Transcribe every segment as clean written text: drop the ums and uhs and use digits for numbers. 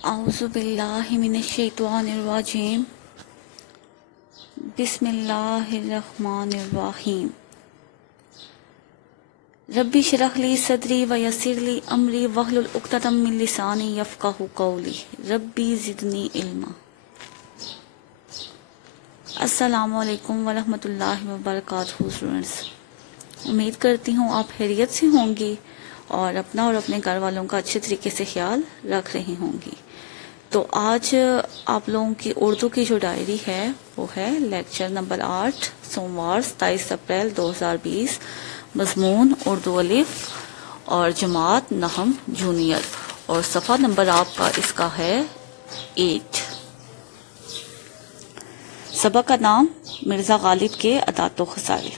औज़ुबिल्लाहिमिनश्शैतानिर्रजीम बिस्मिल्लाहिर्रहमानिर्रहीम। रब्बी इश्रह ली सदरी व यस्सिर ली अमरी वहलुल उक़्दतम मिन लिसानी यफ़क़हू क़ौली रब्बी ज़िदनी इल्मा। अस्सलामु अलैकुम व रहमतुल्लाहि व बरकातहू। स्टूडेंट्स, उम्मीद करती हूँ आप खैरियत से होंगी और अपना और अपने घर वालों का अच्छे तरीके से ख्याल रख रही होंगी। तो आज आप लोगों की उर्दू की जो डायरी है वो है लेक्चर नंबर 8, सोमवार 27 अप्रैल 2020, मज़मून उर्दू अलिफ और जमात नहम जूनियर, और सफ़ा नंबर आपका इसका है 8। सबक का नाम मिर्ज़ा गालिब के अदात व खसाइल।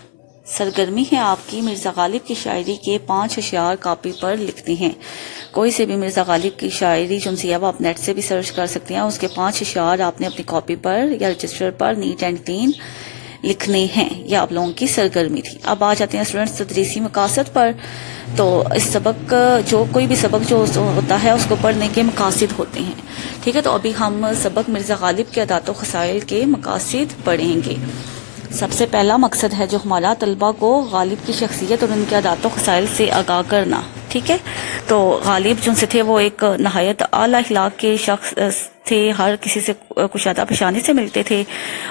सरगर्मी है आपकी मिर्ज़ा गालिब की शायरी के 5 अशआर कापी पर लिखते हैं। कोई से भी मिर्ज़ा गालिब की शायरी जो है वो आप नेट से भी सर्च कर सकते हैं। उसके 5 अशआर आपने अपनी कॉपी पर या रजिस्टर पर नीट एंड क्लीन लिखने हैं। यह आप लोगों की सरगर्मी थी। अब आ जाते हैं स्टूडेंट्स तदरीसी मकासद पर। तो इस सबक जो कोई भी सबक जो होता है उसको पढ़ने के मकासद होते हैं। ठीक है, तो अभी हम सबक मिर्ज़ा गालिब के अदात व खसाइल के मकासद पढ़ेंगे। सबसे पहला मकसद है जो हमारा तलबा को गालिब की शख्सियत और उनके अदात व खसाइल से आगाह करना। ठीक है, तो गालिब जो से थे वो एक नहायत आला अखलाक के शख्स थे। हर किसी से कुशादा पेशानी से मिलते थे।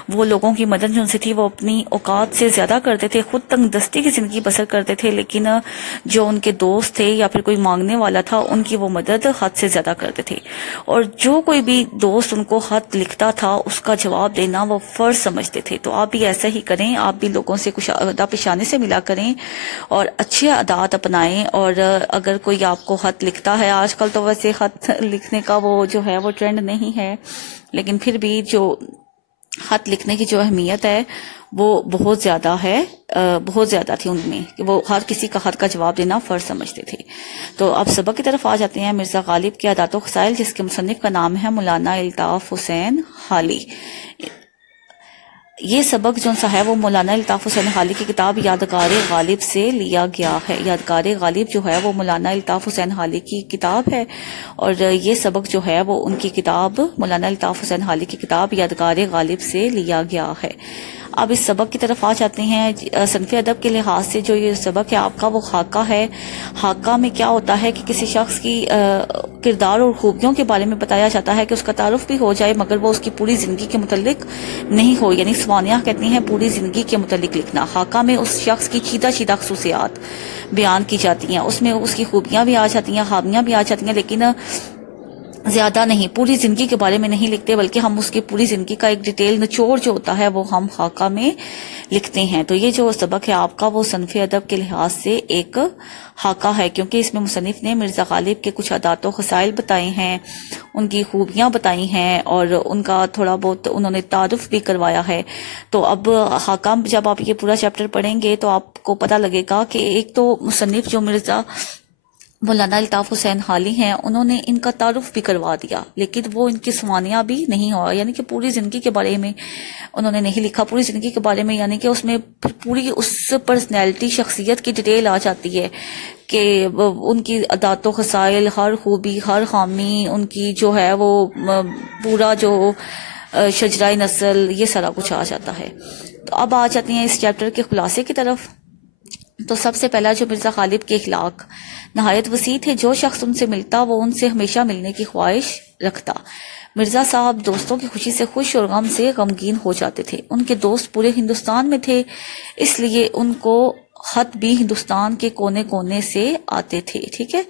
वो लोगों की मदद जो थी वो अपनी औकात से ज्यादा करते थे। खुद तंग दस्ती की जिंदगी बसर करते थे, लेकिन जो उनके दोस्त थे या फिर कोई मांगने वाला था उनकी वो मदद हद से ज्यादा करते थे। और जो कोई भी दोस्त उनको खत लिखता था उसका जवाब देना वो फर्ज समझते थे। तो आप भी ऐसा ही करें, आप भी लोगों से कुशादा पेशानी से मिला करें और अच्छे आदात अपनाएं। और अगर कोई आपको खत लिखता है, आजकल तो वैसे खत लिखने का वो जो है वो ट्रेंड नहीं है, लेकिन फिर भी जो खत लिखने की जो अहमियत है वो बहुत ज्यादा है, बहुत ज्यादा थी उनमें कि वो हर किसी का खत का जवाब देना फर्ज समझते थे। तो अब सबक की तरफ आ जाते हैं। मिर्ज़ा गालिब के अदात व खसाइल, जिसके मुसन्निफ का नाम है मौलाना अल्ताफ हुसैन हाली। ये सबक जो सा है वो मौलाना अल्ताफ हुसैन हाली की किताब यादगार गालिब से लिया गया है। यादगार गालिब जो है वो मौलाना अल्ताफ हुसैन हाली की किताब है, और ये सबक जो है वो उनकी किताब मौलाना अल्ताफ हुसैन हाली की किताब यादगार गालिब से लिया गया है। अब इस सबक की तरफ आ जाते हैं। सनफ़े अदब के लिहाज से जो ये सबक है आपका वो खाका है। खाका में क्या होता है कि किसी शख्स की किरदार और खूबियों के बारे में बताया जाता है कि उसका तारुफ भी हो जाए, मगर वो उसकी पूरी जिंदगी के मुतल्लिक नहीं हो, यानी सवानिया कहती हैं पूरी जिंदगी के मुतल्लिक लिखना। खाका में उस शख्स की चीदा चीदा खसूसियात बयान की जाती हैं, उसमें उसकी खूबियां भी आ जाती हैं, खामियां भी आ जाती हैं, लेकिन ज्यादा नहीं, पूरी जिंदगी के बारे में नहीं लिखते, बल्कि हम उसकी पूरी जिंदगी का एक डिटेल निचोड़ जो होता है वो हम खाका में लिखते हैं। तो ये जो सबक है आपका वो सनफ़े अदब के लिहाज से एक खाका है, क्योंकि इसमें मुसन्निफ ने मिर्ज़ा गालिब के कुछ अदात व खसाइल बताए हैं, उनकी खूबियां बताई हैं और उनका थोड़ा बहुत उन्होंने तारुफ भी करवाया है। तो अब खाका जब आप ये पूरा चैप्टर पढ़ेंगे तो आपको पता लगेगा कि एक तो मुसन्निफ जो मिर्ज़ा मौलाना अल्ताफ हुसैन हाली हैं उन्होंने इनका तारुफ भी करवा दिया, लेकिन वो इनकी सवानियां भी नहीं हुआ, यानी कि पूरी जिंदगी के बारे में उन्होंने नहीं लिखा। पूरी जिंदगी के बारे में यानी कि उसमें पूरी उस पर्सनैलिटी शख्सियत की डिटेल आ जाती है कि उनकी अदातो खसाइल, हर खूबी, हर खामी, उनकी जो है वो पूरा जो शजराई नस्ल, ये सारा कुछ आ जाता है। तो अब आ जाते हैं इस चैप्टर के खुलासे की तरफ। तो सबसे पहला जो मिर्ज़ा गालिब के अखलाक नहायत वसी थे। जो शख्स उनसे मिलता वो उनसे हमेशा मिलने की ख्वाहिश रखता। मिर्ज़ा साहब दोस्तों की खुशी से खुश और गम से गमगीन हो जाते थे। उनके दोस्त पूरे हिंदुस्तान में थे, इसलिए उनको खत भी हिंदुस्तान के कोने कोने से आते थे। ठीक है,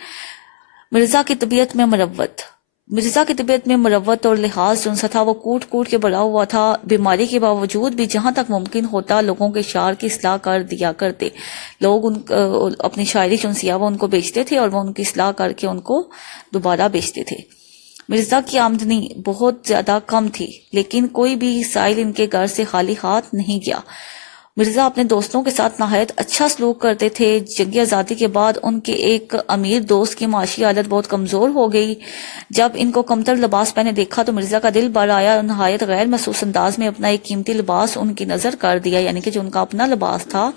मिर्ज़ा की तबीयत में मुरव्वत, मिर्ज़ा की तबीयत में मुरव्वत और लिहाज जो था वो कूट कूट के भरा हुआ था। बीमारी के बावजूद भी जहां तक मुमकिन होता लोगों के शार की इस्लाह कर दिया करते। लोग अपनी शायरी जो वो उनको बेचते थे और वो उनकी इस्लाह करके उनको दोबारा बेचते थे। मिर्ज़ा की आमदनी बहुत ज्यादा कम थी, लेकिन कोई भी साइल इनके घर से खाली हाथ नहीं गया। मिर्जा अपने दोस्तों के साथ नहायत अच्छा सलूक करते थे। जंगी आज़ादी के बाद उनके एक अमीर दोस्त की माशी हालत बहुत कमजोर हो गई। जब इनको कमतर लिबास पहने देखा तो मिर्जा का दिल भर आया। नहायत गैर महसूस अंदाज में अपना एक कीमती लिबास उनकी नजर कर दिया, यानी कि जो उनका अपना लिबास था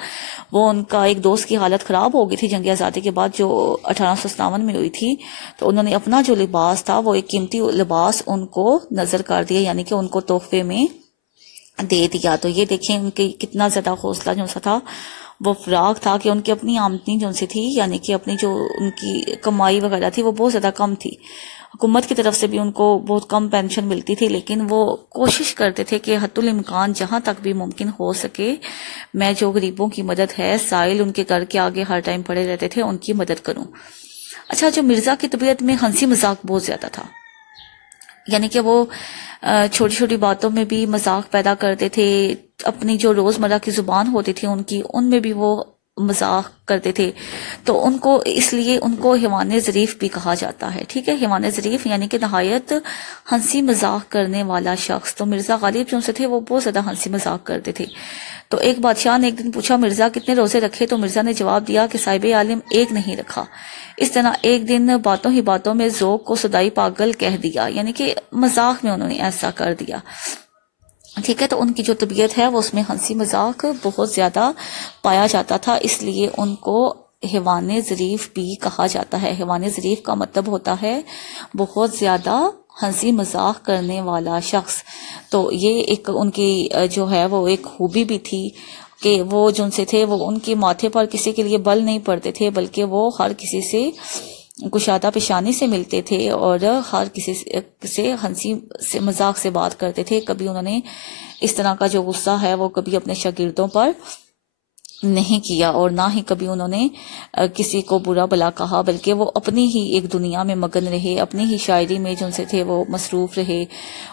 वो उनका एक दोस्त की हालत खराब हो गई थी जंगी आज़ादी के बाद जो 1857 में हुई थी। तो उन्होंने अपना जो लिबास था वो एक कीमती लिबास उनको नजर कर दिया, यानी कि उनको तोहफे में दे दिया। तो ये देखें उनके कितना ज्यादा हौसला जो सा था वो फराग था कि उनकी अपनी आमदनी जो सी थी, यानी कि अपनी जो उनकी कमाई वगैरह थी वो बहुत ज्यादा कम थी। हुकूमत की तरफ से भी उनको बहुत कम पेंशन मिलती थी, लेकिन वो कोशिश करते थे कि हद्दुल इम्कान जहां तक भी मुमकिन हो सके मैं जो गरीबों की मदद है, साइल उनके घर के आगे हर टाइम पड़े रहते थे, उनकी मदद करूं। अच्छा, जो मिर्जा की तबीयत में हंसी मजाक बहुत ज्यादा था, यानी कि वो छोटी छोटी बातों में भी मजाक पैदा करते थे। अपनी जो रोजमर्रा की जुबान होती थी उनकी, उनमें भी वो मजाक करते थे। तो उनको इसलिए उनको हिवाने ज़रीफ भी कहा जाता है। ठीक है, हिवाने ज़रीफ यानी कि नहायत हंसी मजाक करने वाला शख्स। तो मिर्जा गालिब जो से थे वो बहुत ज्यादा हंसी मजाक करते थे। तो एक बादशाह ने एक दिन पूछा, मिर्जा कितने रोजे रखे? तो मिर्जा ने जवाब दिया कि साहिब आलिम एक नहीं रखा। इस तरह एक दिन बातों ही बातों में ज़ोक को सदाई पागल कह दिया, यानी कि मजाक में उन्होंने ऐसा कर दिया। ठीक है, तो उनकी जो तबीयत है वो उसमें हंसी मजाक बहुत ज्यादा पाया जाता था, इसलिए उनको हिवाने ज़रीफ भी कहा जाता है। हिवाने ज़रीफ का मतलब होता है बहुत ज्यादा हंसी मजाक करने वाला शख्स। तो ये एक उनकी जो है वो एक खूबी भी थी कि वो जो उनसे थे वो उनके माथे पर किसी के लिए बल नहीं पड़ते थे, बल्कि वो हर किसी से कुशादा पेशानी से मिलते थे और हर किसी से हंसी से मजाक से बात करते थे। कभी उन्होंने इस तरह का जो गुस्सा है वो कभी अपने शागिर्दों पर नहीं किया और ना ही कभी उन्होंने किसी को बुरा भला कहा, बल्कि वो अपनी ही एक दुनिया में मगन रहे, अपनी ही शायरी में जो उनसे थे वो मसरूफ रहे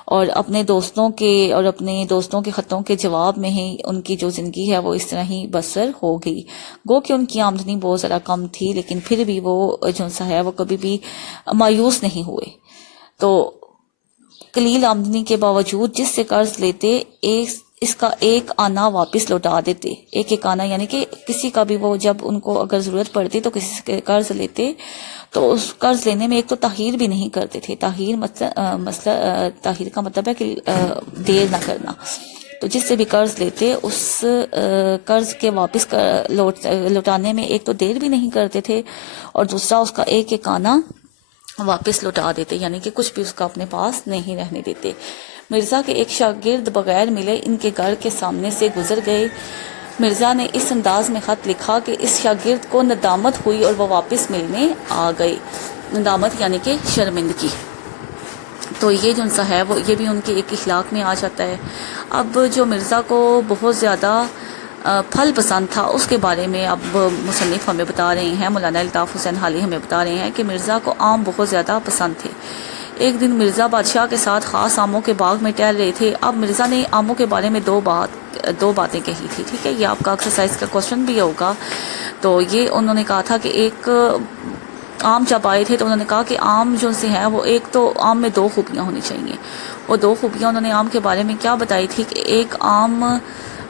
और अपने दोस्तों के खतों के जवाब में ही उनकी जो जिंदगी है वो इस तरह ही बसर हो गई। गो कि उनकी आमदनी बहुत ज़्यादा कम थी, लेकिन फिर भी वो जो सा है वो कभी भी मायूस नहीं हुए। तो कलील आमदनी के बावजूद जिससे कर्ज लेते इसका एक आना वापस लौटा देते। एक आना यानी कि किसी का भी वो जब उनको अगर जरूरत पड़ती तो किसी से कर्ज लेते तो उस कर्ज लेने में एक तो ताहीर भी नहीं करते थे। ताहीर का मतलब है कि देर ना करना। तो जिससे भी कर्ज लेते उस कर्ज के वापस लौटाने में एक तो देर भी नहीं करते थे और दूसरा उसका एक आना वापस लौटा देते, यानी कि कुछ भी उसका अपने पास नहीं रहने देते। मिर्जा के एक शागिर्द बगैर मिले इनके घर के सामने से गुजर गए। मिर्जा ने इस अंदाज में खत लिखा कि इस शागिर्द को नदामत हुई और वह वापस मिलने आ गए। नदामत यानी कि शर्मिंदगी। तो ये जो सा है वो ये भी उनके एक इखलाक में आ जाता है। अब जो मिर्जा को बहुत ज्यादा फल पसंद था उसके बारे में अब मुसन्निफ हमें बता रहे हैं, मौलाना अल्ताफ हुसैन हाली हमें बता रहे हैं कि मिर्जा को आम बहुत ज्यादा पसंद थे। एक दिन मिर्जा बादशाह के साथ खास आमों के बाग में टहल रहे थे। अब मिर्जा ने आमों के बारे में दो बातें कही थी। ठीक है, ये आपका एक्सरसाइज का क्वेश्चन भी होगा। तो ये उन्होंने कहा था कि एक आम जब आए थे तो उन्होंने कहा कि आम जो से हैं वो एक तो आम में दो खूबियां होनी चाहिए। वो दो खूबियां उन्होंने आम के बारे में क्या बताई थी कि एक आम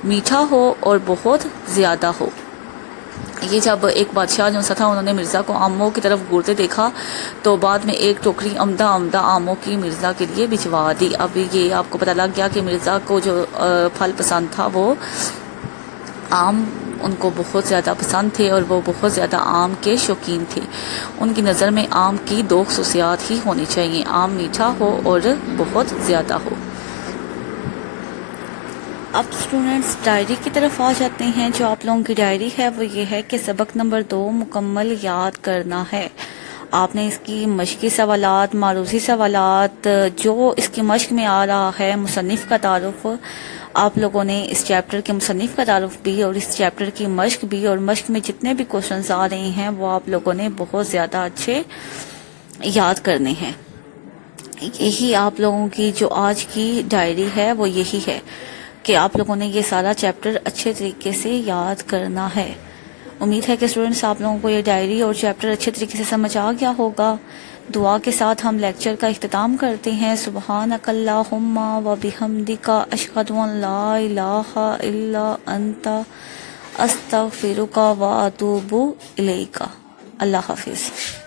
मीठा हो और बहुत ज्यादा हो। ये जब एक बादशाह जो सा था उन्होंने मिर्जा को आमों की तरफ घूरते देखा तो बाद में एक टोकरी अमदा आमों की मिर्जा के लिए भिजवा दी। अब ये आपको पता लग गया कि मिर्जा को जो फल पसंद था वो आम उनको बहुत ज़्यादा पसंद थे और वो बहुत ज़्यादा आम के शौकीन थे। उनकी नज़र में आम की दो खसूसियात ही होनी चाहिए, आम मीठा हो और बहुत ज़्यादा हो। अब स्टूडेंट्स डायरी की तरफ आ जाते हैं। जो आप लोगों की डायरी है वो ये है कि सबक नंबर 2 मुकम्मल याद करना है। आपने इसकी मशक़ी सवालात, मारूज़ी सवालात, जो इसकी मश्क में आ रहा है, मुसन्निफ़ का तारुफ, आप लोगों ने इस चैप्टर के मुसन्निफ़ का तारुफ भी और इस चैप्टर की मश्क भी और मश्क में जितने भी क्वेश्चंस आ रहे हैं वो आप लोगों ने बहुत ज़्यादा अच्छे याद करने हैं। यही आप लोगों की जो आज की डायरी है वो यही है कि आप लोगों ने ये सारा चैप्टर अच्छे तरीके से याद करना है। उम्मीद है कि स्टूडेंट्स आप लोगों को ये डायरी और चैप्टर अच्छे तरीके से समझ आ गया होगा। दुआ के साथ हम लेक्चर का इख्तिताम करते हैं। सुब्हानकल्लाहुम्मा व बिहम्दिका अशहदु अन ला इलाहा इल्ला अंता अस्तगफिरुका व अतूबु इलैका। अल्लाह हाफिज़।